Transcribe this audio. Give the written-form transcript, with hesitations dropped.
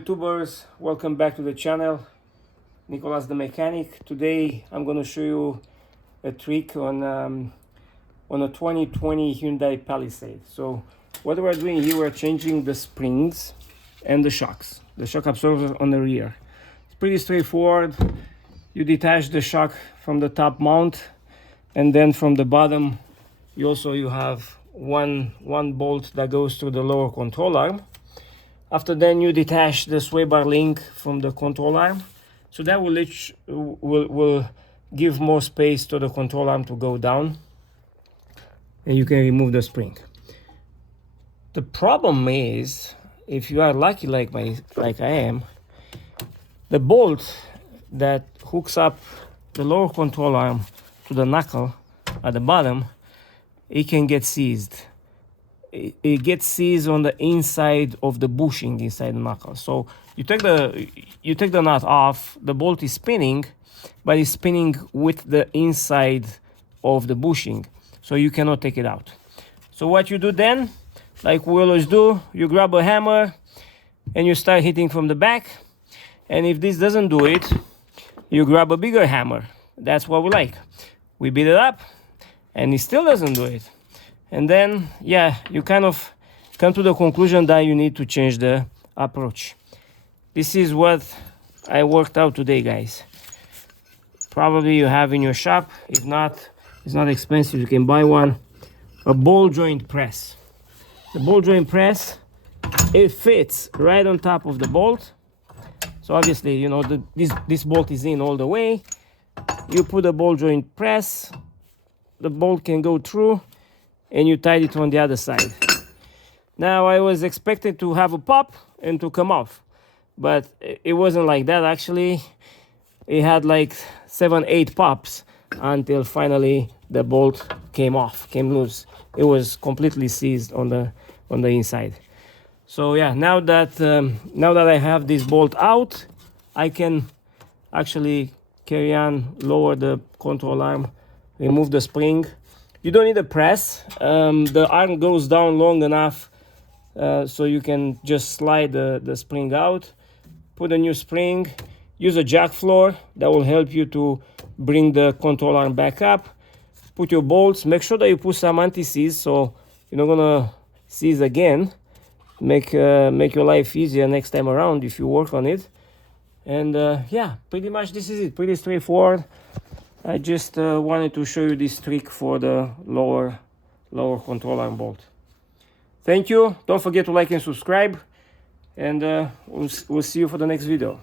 YouTubers, welcome back to the channel. Nicholas the Mechanic. Today I'm going to show you a trick on a 2020 Hyundai Palisade. So what we're doing here, we're changing the springs and the shocks, the shock absorber on the rear. It's pretty straightforward. You detach the shock from the top mount, and then from the bottom you have one bolt that goes to the lower control arm. After then, you detach the sway bar link from the control arm, so that will give more space to the control arm to go down, and you can remove the spring. The problem is, if you are lucky like I am, the bolt that hooks up the lower control arm to the knuckle at the bottom, it can get seized. It gets seized on the inside of the bushing inside the knuckle. So you take the nut off, the bolt is spinning, but it's spinning with the inside of the bushing, so you cannot take it out. So what you do then, like we always do, you grab a hammer and you start hitting from the back, and if this doesn't do it, you grab a bigger hammer. That's what we like. We beat it up and it still doesn't do it. And then, yeah, you kind of come to the conclusion that you need to change the approach. This is what I worked out today, guys. Probably you have in your shop. If not, it's not expensive. You can buy one. A ball joint press. The ball joint press, it fits right on top of the bolt. So obviously, you know, this bolt is in all the way. You put a ball joint press, the bolt can go through, and you tied it on the other side. Now I was expected to have a pop and to come off, but it wasn't like that. Actually, it had like 7-8 pops until finally the bolt came loose. It was completely seized on the inside. So yeah, now that I have this bolt out, I can actually carry on, lower the control arm, remove the spring. You don't need a press. The arm goes down long enough so you can just slide the spring out, put a new spring, use a jack floor that will help you to bring the control arm back up. Put your bolts, make sure that you put some anti-seize so you're not gonna seize again. Make your life easier next time around if you work on it. And yeah, pretty much this is it, pretty straightforward. I just wanted to show you this trick for the lower control arm bolt. Thank you. Don't forget to like and subscribe, and we'll see you for the next video.